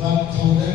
1000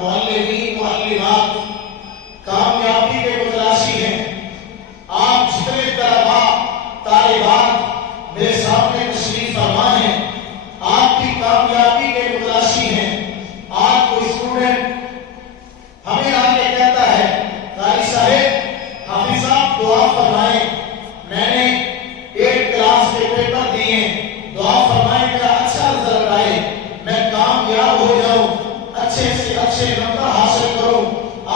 معلمین معلمات کامیابی کے متلاشی ہیں. آپ جتنے طلبا طالبات میرے سامنے تشریف فرما ہیں آپ کی کامیابی کے متلاشی ہیں. آپ کو اسٹوڈنٹ ہمیں آگے کہتا ہے قاری صاحب حافظ صاحب دعا فرمائیں, میں نے 8 کلاس کے پیپر دیے, دعا فرمائیں میرا اچھا رزلٹ آئے, میں کامیاب ہو جاؤں, اچھے سے اچھے نمبر حاصل کروں.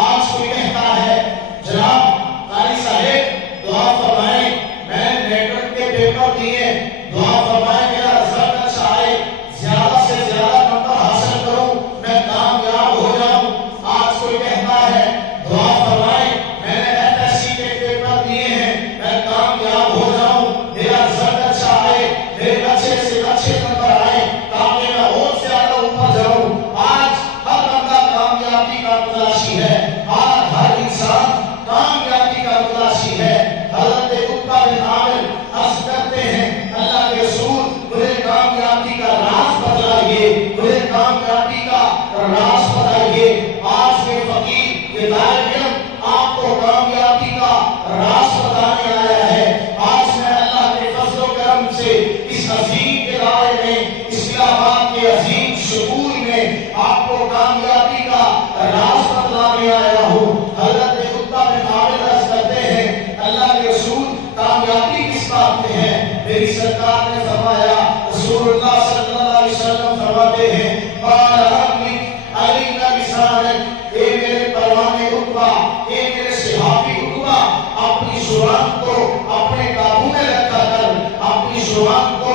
آج کوئی کہتا ہے جناب قاری صاحب دعا فرمائیں میں نے نیٹورک کے پیپر دیے, دعا فرمائیں میرا رزلٹ اچھا آئے, زیادہ سے زیادہ نمبر حاصل کروں, میں کامیاب ہو جاؤں. آج کوئی کہتا ہے دعا فرمائیں میں نے FSC کے پیپر دیے ہیں, میں کامیاب ہو جاؤں, میرا رزلٹ اچھا آئے, میرے اچھے سے اچھے نمبر آئے تاکہ میں اور زیادہ اوپر جاؤں. آج ہر بندہ کامیابی کا متلاشی ہے, آج ہر انسان کامیابی کا متلاشی ہے. حضرت عقبہ بن عامر عرض کرتے ہیں اللہ کے رسول مجھے کامیابی کا راز بتلائیے, مجھے کامیابی کا راز بتائیے. آج کے فقیر یہ طالب علم آپ کو کامیابی کا راز بتانے آیا ہے. آج میں اللہ کے فضل و کرم سے اس عظیم ادارے میں اسلام آباد کے عظیم شعور میں آپ کو کامیابی کا راز بتلانے آیا ہوں. حضرت عقبہ بن عامر عرض کرتے ہیں اللہ کے رسول کامیابی کس بات میں ہے؟ میری سرکار نے فرمایا, رسول اللہ صلی اللہ علیہ وسلم فرماتے ہیں قال املک علیک لسانک, اے میرے پروان عقبہ, اے میرے صحابی عقبہ, اپنی زبان کو اپنے قابو میں رکھا کر, اپنی زبان کو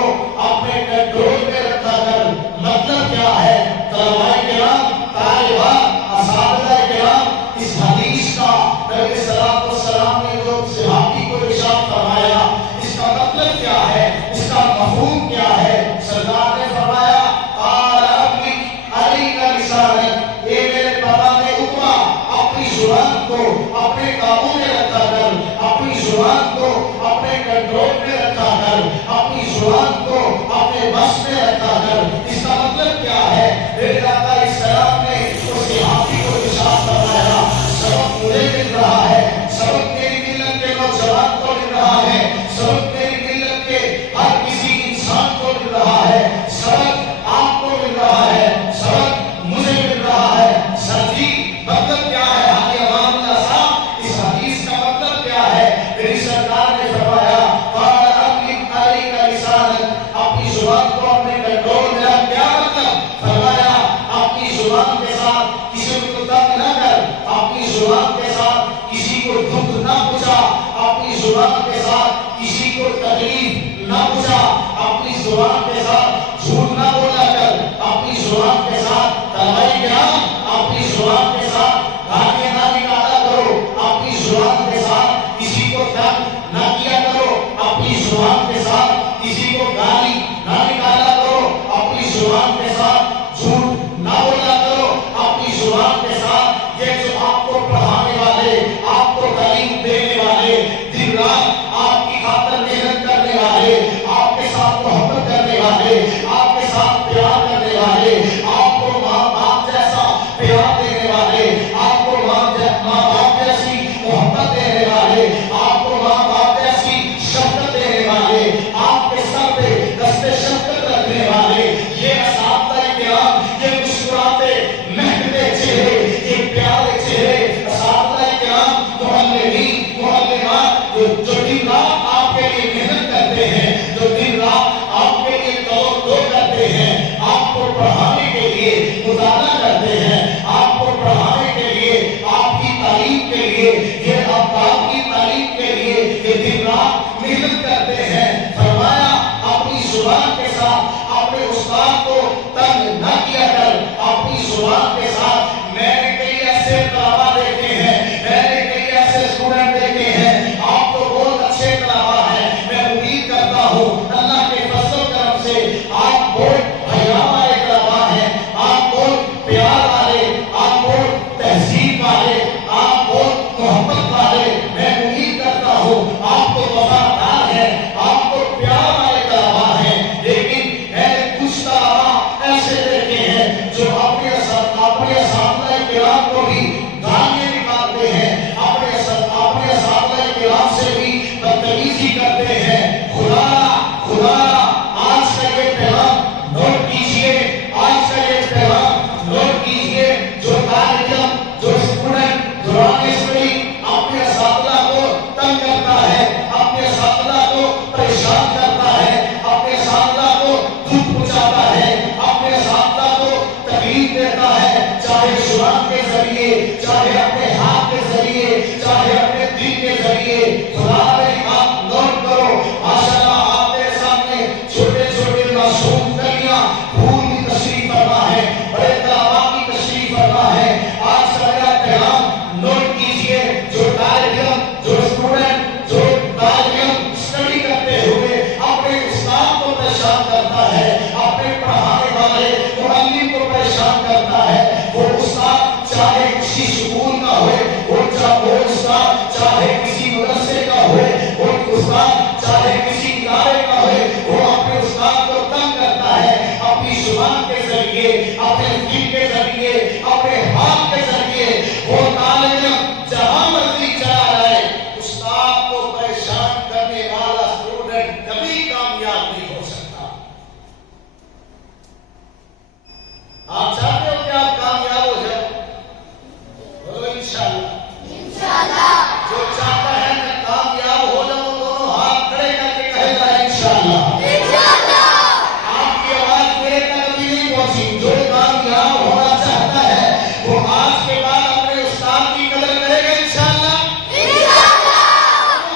اپنے کنٹرول میں رکھا کر. مطلب کیا ہے؟ طلباء کرام, طالبات, اساتذہ کرام, اس حدیث کا نبی صلی اللہ علیہ وسلم نے جو صحابی کو ارشاد فرمایا اس کا مطلب کیا ہے, اس کا مفہوم کیا ہے؟ سرکار نے فرمایا قال املک علیک لسانک, اے میرے پروان عقبہ اپنی زبان کو اپنے قابو میں رکھا کر, اپنی زبان کو اپنے کنٹرول میں رکھا کر, اپنی زبان کو اپنے بس میں رکھا کر. اس کا مطلب کیا ہے؟ میرے آقا السلام نے اس صحابی کو ارشاد فرمایا سبق مجھے مل رہا ہے, سبق میری ملت کے نوجوان کو مل رہا ہے, سبق میری ملت کے ہر کسی انسان کو مل رہا ہے, سبق آپ کو مل رہا ہے, سبق مجھے مل رہا ہے. سر جی مطلب کیا ہے حاجی امان اللہ صاحب, اس حدیث کا مطلب کیا ہے؟ میری سرکار نے فرمایا قال املک علیک لسانک, اپنی زبان کو اپنے کنٹرول میں رکھ. کیا مطلب؟ فرمایا اپنی زبان کے ساتھ کسی کو تنگ نہ کر, اپنی زبان کے ساتھ کسی کو دکھ نہ پہنچا, اپنی زبان کے ساتھ کسی کو تکلیف نہ پہنچا, اپنی زبان کے ساتھ جھوٹ نہ بولا کر, اپنی زبان کے ساتھ طلباء کرام اپنی زبان کے ساتھ گالیاں نہ نکالا کرو, اپنی زبان کے ساتھ کسی کو تنگ نہ کیا کرو, اپنی زبان کے ساتھ کسی کو گالی نہ نکالا کرو, اپنی زبان کے ساتھ جھوٹ نہ بولا کرو, اپنی زبان کے ساتھ یہ جو آپ کو پڑھانے کرام کو بھی گالیاں نکالتے ہیں، اپنے اساتذہ کرام سے بھی بدتمیزی کرتے ہیں۔ خدا آج کا یہ پیغام نوٹ کیجئے، آج کا یہ پیغام نوٹ کیجئے۔ جو طالب علم، جو اسٹوڈنٹ دوران اسٹڈی اپنے اساتذہ کو تنگ کرتا ہے، اپنے اساتذہ کو پریشان کرتا ہے، اپنے اساتذہ کو دکھ پہنچاتا ہے، اپنے اساتذہ کو تکلیف دیتا ہے، چاہے زبان کے ذریعے، چاہے اپنے ہاتھ کے ذریعے، چاہے اپنے دل کے ذریعے، خدا نے آپ نوٹ کرو، ماشاءاللہ آپ کے سامنے چھوٹے چھوٹے معصوم کلیاں پھول کی تشریف فرما ہے، بڑے طلباء کی تشریف فرما ہے۔ آج کا میرا پیغام نوٹ کیجئے، جو طالب علم، جو اسٹوڈنٹ، جو طالب علم اسٹڈی کرتے ہوئے اپنے استاد کو پریشان کرتا ہے، اپنے پڑھانے والے معلم کو پریشان کرتا ہے، وہ استاد چاہے کسی سکول کا ہوئے، وہ استاد چاہے کسی مدرسے کا ہوئے، وہ استاد چاہے کسی ادارے کا ہوئے، وہ اپنے استاد کو تنگ کرتا ہے، اپنی زبان کے ذریعے، اپنے دل کے ذریعے، اپنے ہاتھ کے ذریعے۔ وہ طالب علم جہاں مرضی چلا جائے، استاد کو پریشان کرنے والا اسٹوڈنٹ کبھی کامیاب نہیں ہو سکتا۔ آپ چاہتے ہو کہ آپ کامیاب ہو جائیں؟ بولو انشاءاللہ۔ جو چاہتا ہے میں کامیاب ہو جاؤں، دونوں ہاتھ کھڑے کر کے کہے گا انشاءاللہ۔ آپ کی آواز میرے تک بھی نہیں پہنچی۔ جو کامیاب ہونا چاہتا ہے وہ آج کے بعد اپنے استاد کی قدر کرے گا انشاءاللہ۔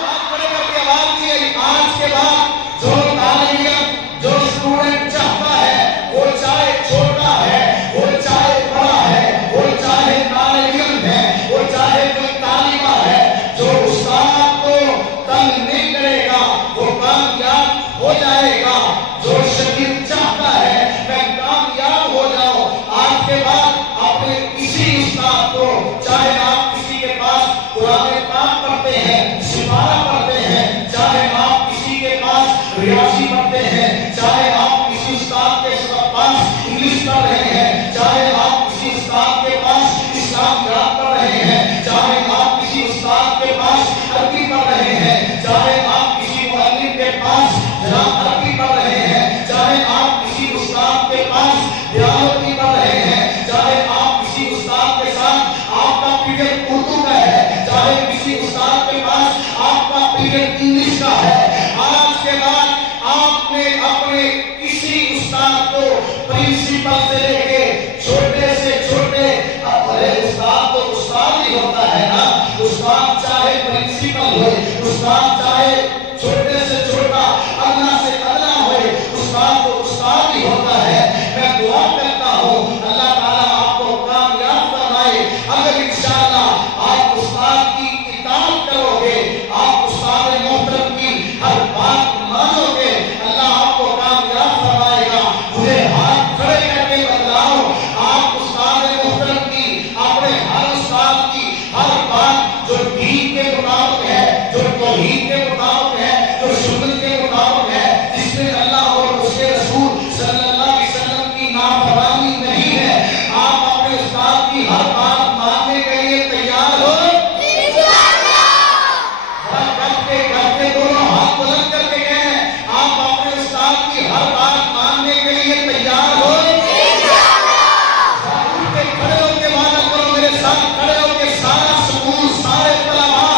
ہاتھ کھڑے کر کے آواز دی ہے، آج کے بعد جو طالب علم، جو اسٹوڈنٹ چاہتا ہے، وہ چاہے چھوٹا ہے، وہ چاہے بڑا ہے، وہ چاہے طالب علم ہے، وہ چاہے کوئی طالبہ ہے، جو استاد کو تنگ نہیں کرے گا وہ کامیاب ہو جائے گا۔ جو شاگرد چاہتا ہے میں کامیاب ہو جاؤں، آج کے بعد اپنے کسی استاد کو، چاہے آپ کسی کے پاس قرآن پاک پڑھتے ہیں، سپارہ پڑھتے ہیں، چاہے آپ کسی کے پاس ریاضی پڑھتے ہیں، چاہے آپ کسی استاد کے پاس انگلش پڑھ رہے ہیں، چاہے آپ کسی استاد کے پاس اسلام یاد پڑھ رہے ہیں، چاہے آپ کسی استاد کے پاس عربی پڑھ رہے ہیں، چاہے آپ کسی معلم کے پاس جناب عربی پڑھ رہے ہیں، چاہے آپ کسی استاد کے پاس بیالوجی پڑھ رہے ہیں، چاہے آپ کسی استاد کے ساتھ آپ کا پیریڈ اردو کا ہے، چاہے کسی استاد کے پاس آپ کا پیریڈ انگلش کا ہے، آج کے بعد آپ نے اپنے کسی استاد کو پرنسپل سے لے کے چھوٹے سے چھوٹے، ارے استاد تو استاد ہی ہوتا ہے نا، استاد چاہے پرنسپل ہوئے، استاد چاہے چھوٹے سے چھوٹا ادنا سے ادنا ہوئے، استاد تو استاد ہی ہوتا ہے۔ میں دعا کرتا ہوں اللہ تعالیٰ آپ کو کامیاب فرمائے۔ اگر انشاءاللہ آپ استاد کی اطاعت کرو گے، آپ استاد محترم کی ہر بات مانو گے، اللہ آپ کو کامیاب فرمائے گا۔ مجھے ہاتھ کھڑے کر کے بتلاؤ، آپ استاد محترم کی، اپنے ہر استاد کی ہر بات جو دین کے مطابق ہے، جو توحید کے مطابق ہے، جو سنت کے مطابق ہے، جس میں اللہ اور اس کے رسول صلی اللہ علیہ وسلم کی نافرمانی نہیں ہے، آپ اپنے استاد کی ہر بات ماننے کے لیے تیار ہو؟ گھر کے دونوں ہاتھ بلند کر کے کہیں آپ اپنے استاد کی ہر بات ماننے کے لیے تیار ہو؟ کھڑے ہو کے وعدہ کرو میرے ساتھ، کھڑے ہو کے سارا سکول، سارے طلباء،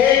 1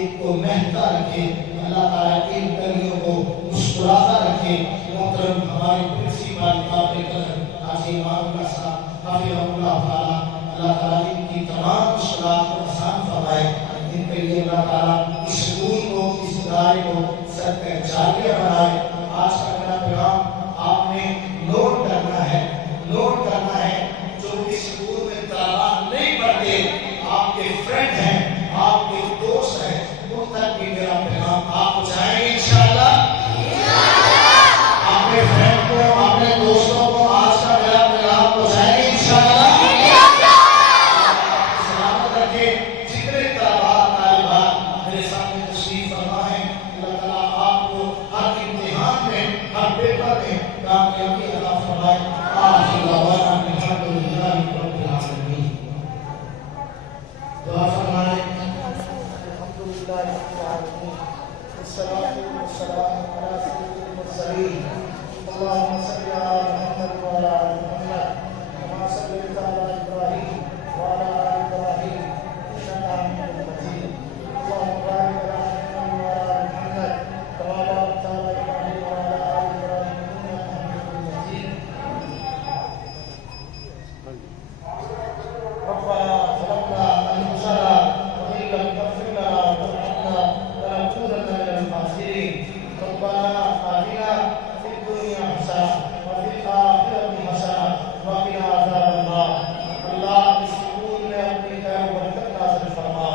مسجد کو مہکتا رکھے، اللہ تعالیٰ ان کلیوں کو مسکراتا رکھے۔ محترم ہمارے پرنسپل قابل قدر حاجی امام اللہ صاحب حفظہ اللہ تعالیٰ، اللہ تعالیٰ ان کی تمام مشکلات کو آسان فرمائے۔ ان کے لیے اللہ تعالیٰ اس اسکول کو، اس ادارے کو صدقہ جاریہ بنائے۔ آج کا میرا پیغام آپ نے نوٹ کرنا ہے، نوٹ کرنا ہے۔ جو اس اسکول میں طلباء نہیں پڑھتے، آپ کے فرینڈ ہیں، آپ کے دوست ہیں، ان تک بھی میرا پیغام آپ پہنچائیں گے انشاءاللہ۔ اپنے فرینڈ کو، اپنے دوستوں کو آج کا میرا پیغام پہنچائیں گے انشاءاللہ۔ سلامت رکھے۔ جتنے طلباء طالبات میرے سامنے تشریف فرما ہے، اللہ تعالیٰ آپ کو ہر امتحان میں، ہر پیپر میں کامیابی عطا فرمائے۔ آخر دعوانا الحمد للہ رب العالمین۔ دعا فرمائے۔ الحمد للہ رب العالمین، والصلاة والسلام علی سید المرسلین، اللہم صلی علی محمد وعلی آل محمد کما صلیت علی ابراہیم وعلی آل ابراہیم انک حمید مجید، اللہم بارک علی محمد وعلی آل محمد کما بارکت علی ابراہیم وعلی آل ابراہیم انک حمید مجید۔ ربنا ظلمنا انفسنا وان لم تغفر لنا وترحمنا لنكونن من الخاسرين، ربنا آتنا في الدنيا حسنة وفي الآخرة حسنة وقنا عذاب النار۔ اللہ اس اسکول میں اپنی خیر و برکت نازل فرما،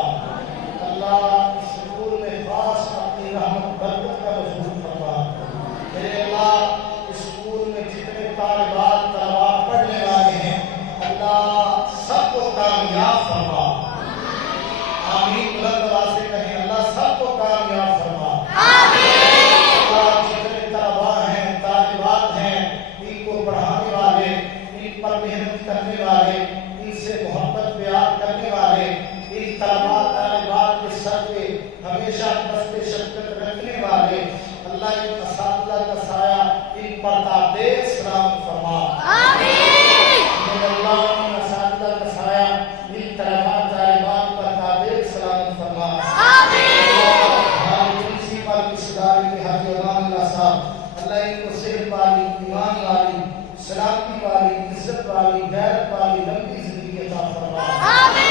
اللہ اس اسکول میں خاص اپنی رحمت برکت کا نزول فرما۔ میرے اللہ اس اسکول میں جتنے طالبات طلباء پڑھنے والے ہیں، اللہ سب کو کامیاب فرما۔ آمین بلند آواز سے کہیں، اللہ سب کو کامیاب فرما۔ اللہ جتنے طلباء ہیں، طالبات ہیں، ان کو پڑھانے والے، ان پر محنت کرنے والے، ان سے محبت پیار کرنے والے، ان طلباء طالبات کے سر پہ ہمیشہ دست شفقت رکھنے والے، اللہ ان اساتذہ کا سایہ ان پر دے سلام فرما۔ میرے اللہ ان اساتذہ کا سایہ ان طلباء طالبات پر دے سلام فرما۔ ہمارے پرنسپل اس ادارے کے حاجی امام اللہ صاحب، اللہ ان کو صحت والی، ایمان والی، سلامتی والی، عزت والی، غیرت والی لمبی زندگی عطا فرما۔ حاجی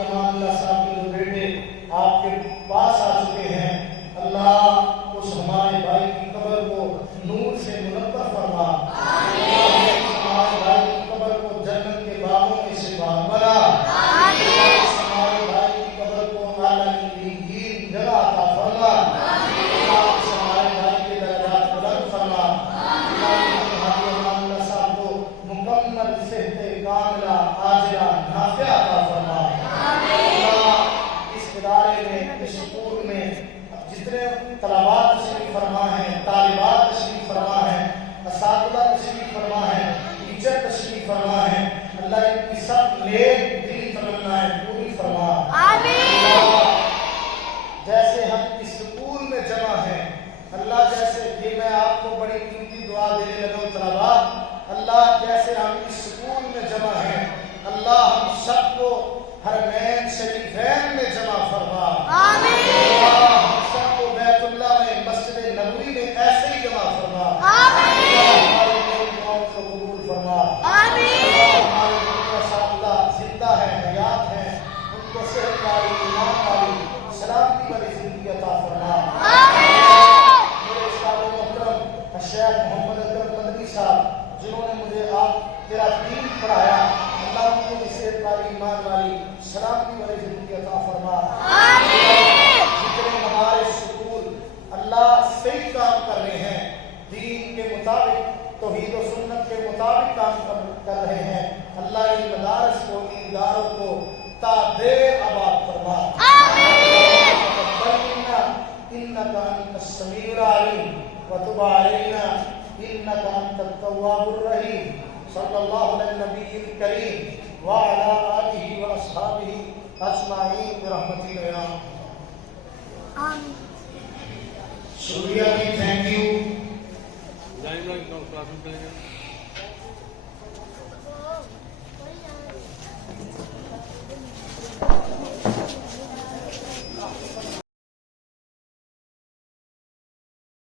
امام اللہ صاحب کے جو بیٹے آپ کے پاس آ چکے ہیں، اللہ اس ہمارے بھائی کی قبر کو نور سے منور فرما۔ ہمارے بھائی کی قبر کو جنت کے باغوں میں سے باغ بنا۔ ہمارے بھائی کی قبر کو اعلیٰ کی جگہ عطا فرما۔ ہمارے بھائی کے درجات بلند فرما۔ حاجی امام اللہ صاحب کو مکمل صحت کاملہ عاجلہ نافعہ عطا فرما۔ اللہ اس ادارے میں، اس اسکول میں جتنے طلباء تشریف فرما ہیں، طالبات تشریف فرما ہیں، اساتذہ تشریف فرما ہیں، ٹیچر تشریف فرما ہیں، اللہ ان کی سب نیک دلی تمنائیں پوری فرما۔ اللہ جیسے ہم اس اسکول میں جمع ہیں، اللہ جیسے یہ میں آپ کو بڑی قیمتی دعا دینے لگا ہوں طلباء، اللہ جیسے ہم اس اسکول میں جمع ہیں، اللہ ہم سب کو حرمین شریفین میں جمع فرما۔ اللہ ہم سب کو بیت اللہ میں، مسجد نبوی میں ایسے ہی جمع فرما۔ اللہ ہمارے نیک دعاؤں کو قبول فرما۔ اللہ ہمارے اساتذہ زندہ ہیں، حیات ہیں، ان کو صحت والی، ایمان والی، سلامتی والی زندگی عطا فرما۔ میرے استاد محترم شیخ محمد اکرم مدنی صاحب، جنہوں نے مجھے آپ تیرا دین پڑھایا، اللہ ان کو صحت والی، ایمان والی، سلامتی والی زندگی عطا فرما۔ جتنے ہمارے سکول اللہ صحیح کام کر رہے ہیں، دین کے مطابق، توحید و سنت کے مطابق کام کر رہے ہیں، اللہ ان مدارس کو، ان اداروں کو تا دیر آباد فرما۔ انک انت السمیع العلیم وتب علینا انک انت التواب الرحیم۔ صلی اللہ علی النبی الکریم وعلی آلہ واصحابہ اجمعین برحمتک یا آمین۔ شکریہ جی، تھینک یو۔